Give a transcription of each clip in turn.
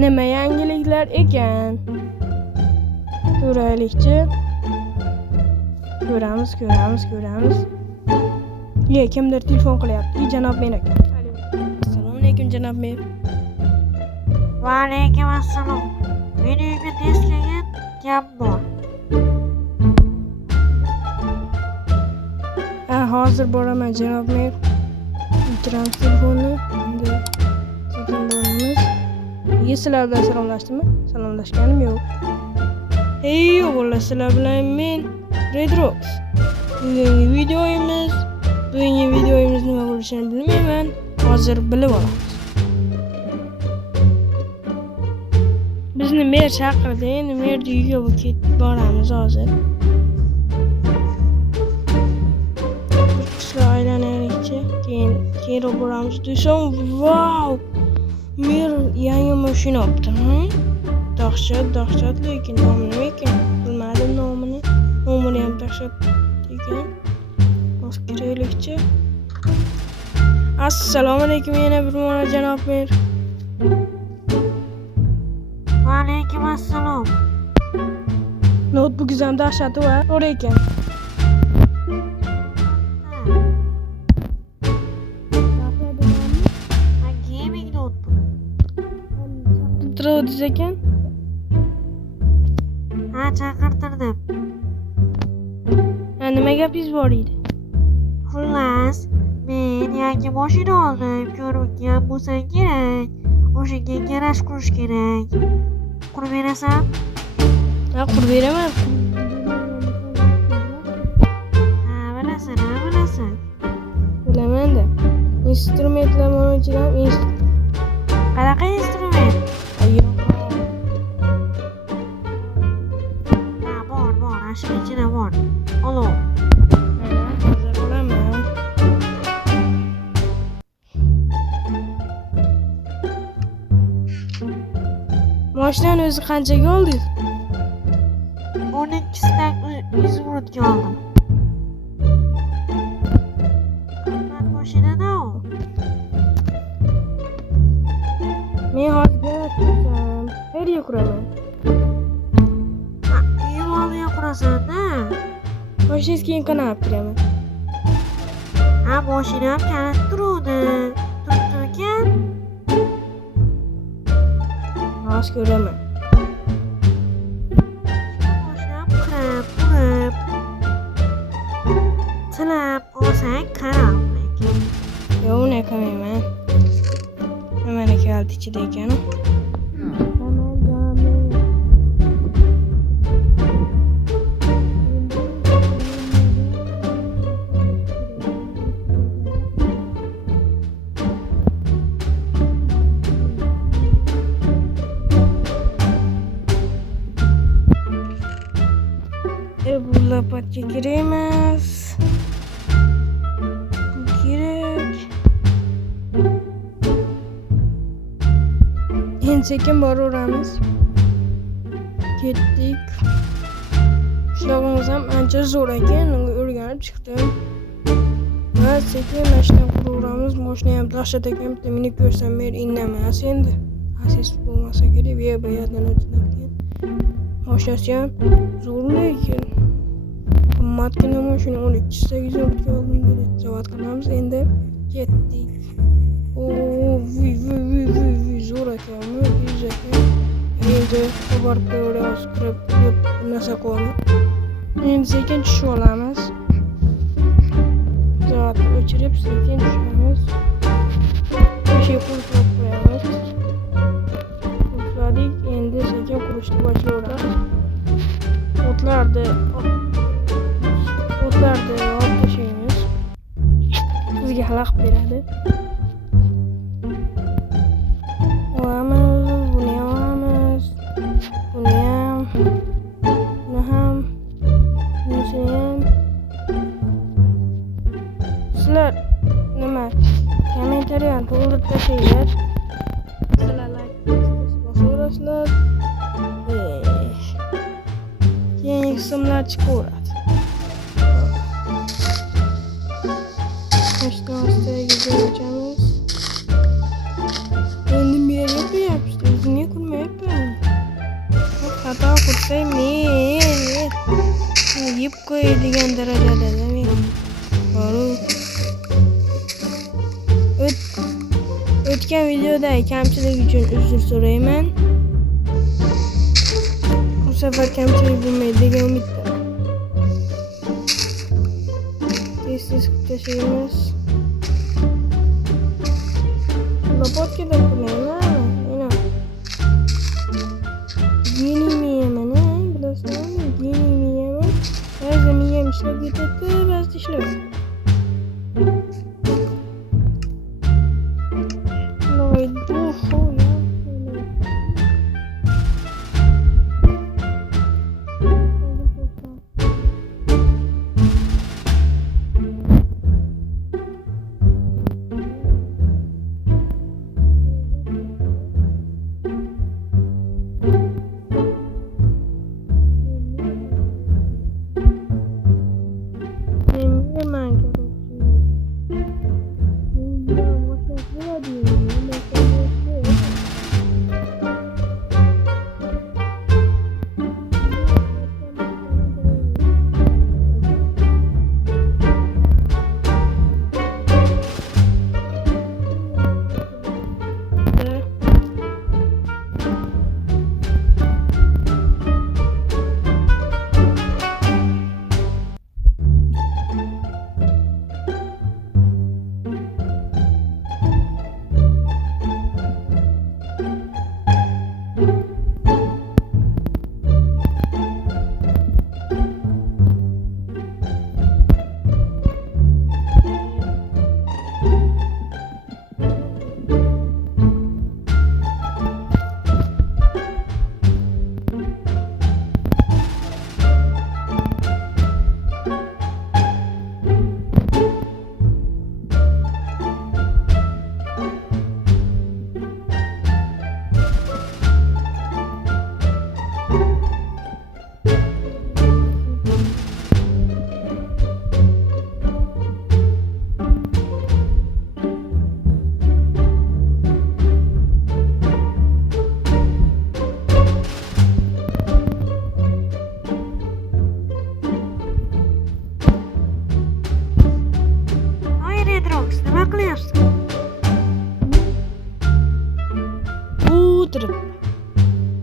nima yangiliklar ekan? Ko'raylikchi. Ko'ramiz. Kimdir telefon qilyapti. Janob men ekan. Assalomu alaykum janob men. Va alaykum assalom. Meni uyga tez kelgan gap bor. Hozir boraman janob men. O'chiramiz telefonni. Endi sekin boramiz. Sizlar bilan salomlashdimmi? Salomlashganim yo'q. Ey o'g'illar, sizlar bilan men Redrox. Bugungi videomiz nima bo'lishini bilmayman. Hozir bilib olamiz. Bizni mer chaqirdi. Endi merni uyiga ketib boramiz hozir. Qishloq aylanaylikchi. Keyin boramiz. Desam, vau! Mer yangi mashina olibdi. Dahshat lekin nomi nima ekan? Bilmadim nomini. Nomini ham dahshat ekan. Bosib kiraylikchi. Assalomu alaykum yana bir marta janob mer. Va alaykum assalom. Notebook ham dahshati va to'g'ri ekan. Gaming notebook. Tro'diz ekan. Ha, chaqirtirdim. Nima gapingiz bor edi? Xullas, men yangi mashina oldim. Ko'rgan bo'lsang kerak. O'shanga garaj qurish kerak. Qurib berasan? Ha, qurib beraman. Ha, bilasan. Bilaman-da. Instrumentlar mana ichida Qanaqa instrument? Ha, bor. Ashuna ichida bor. Olov. Hozir olaman. Mashinani o'zi qanchaga oldingiz? 12 stak izvrutga oldim. Qimmat mashinada u. Men hozir qayerga kuraman? Uyim oldiga qurasan-da. Mashinangiz keyin qanday kiraman? Ha, mashinam kalit turuvdi. Turibdi ekan. Hozir ko'raman. Mashinam qirib, tilab olsang qarab lekin. Yo'q, unaqa emas. Mana kalit ichida ekan. Bu lapatga kiramiz. Bu kerak. Endi sekin boraveramiz. Ketdik. Qishlog'imiz ham ancha zo'r ekan. Unga o'rganib chiqdim. Va sekin mashina quraveramiz. Mashina ham dahshat ekan. Bitta minib ko'rsam mer indamas endi. Assist bo'lmasa kerak. Beyadan o'tgan. Mashinasi ham zo'r lekin qimmatgina mashina 12 ga oldim dedi. Zavod qilamiz endi ketdik. Zo'r ekanmi? Yuz ekan. Endi borib ko'ramiz, kirib narsa qo'yamiz. Endi sekin tushib olamiz. Zavodni o'chirib sekin tushamiz. O'sha qulflab qo'yamiz. Qulfladik, endi sekin qurishni boshlayveramiz. O'tlarni olib tashlaymiz. Bizga xalaqit beradi. Buni olamiz. Buni ham. Sizlar nima? Kommentariyani to'ldirib tashlanglar. Sizlar like bosaverasizlar. Keyin qismlar chiqaveradi. Mashina ostiga jo'natamiz. Endi bu yerga yeb qo'yadigan darajada men boru. O'tgan videodagi kamchilik uchun uzr so'rayman. Bu safar kamchilik bo'lmaydi degan umiddaman. Tez tashlaymiz. Lobotkada qilayman. Mana. Yeni miyaman, bilasizmi? Yeni miyaman. Ba'zi miyam ishlab ketadi, ba'zi ishlaydi.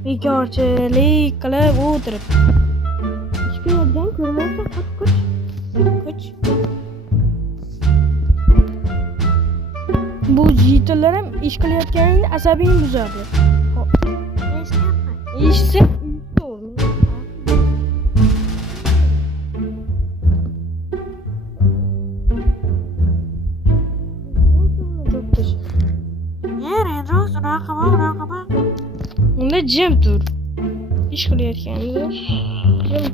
Bekorchilik qilib o'tirib. Ish qilayotgan ko'rmayapsan, qoch. Bu jitillar ham ish qilayotganingda asabingni buzadi. Ishsa unda jim tur. Ish qilayotganda jim.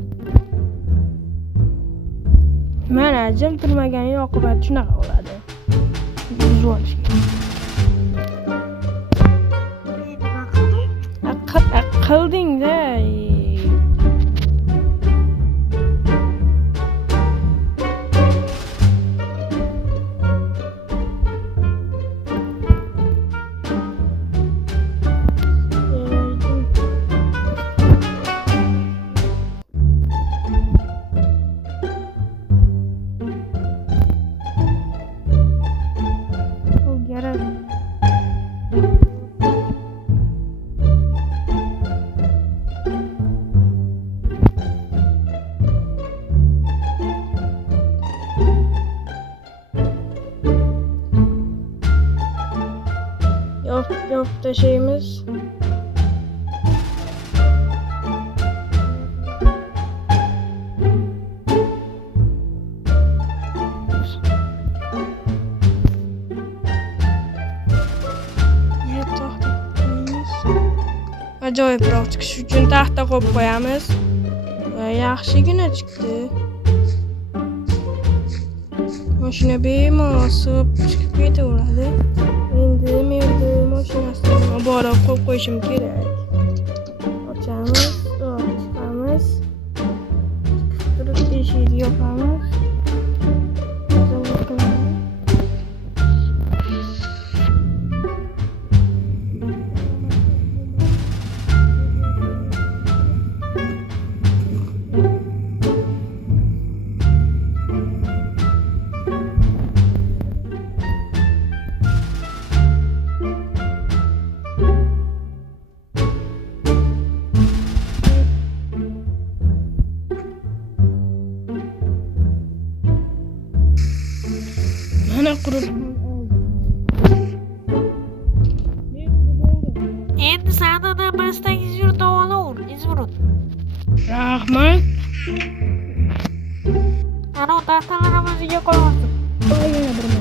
Mana jim turmaganing oqibati shunaqa bo'ladi. Buzib olish kerak. Qilding-da. Yopta şeyimiz. Ajoyibroq chiqish uchun taxta qo'yib qo'yamiz. Va yaxshigina chiqdi. Mashina bemalol sig'ib chiqib ketaveradi. Endi menda mashinasini oborib qo'yib qo'yishim kerak. Ochamiz, chiqamiz. Turib eshikni yopamiz. Ben kurutma Endi sanadan başta izjur davalavur, izvurun. Rahmat. Ana o tahtalarımızı yok olmasın. Vay yana bir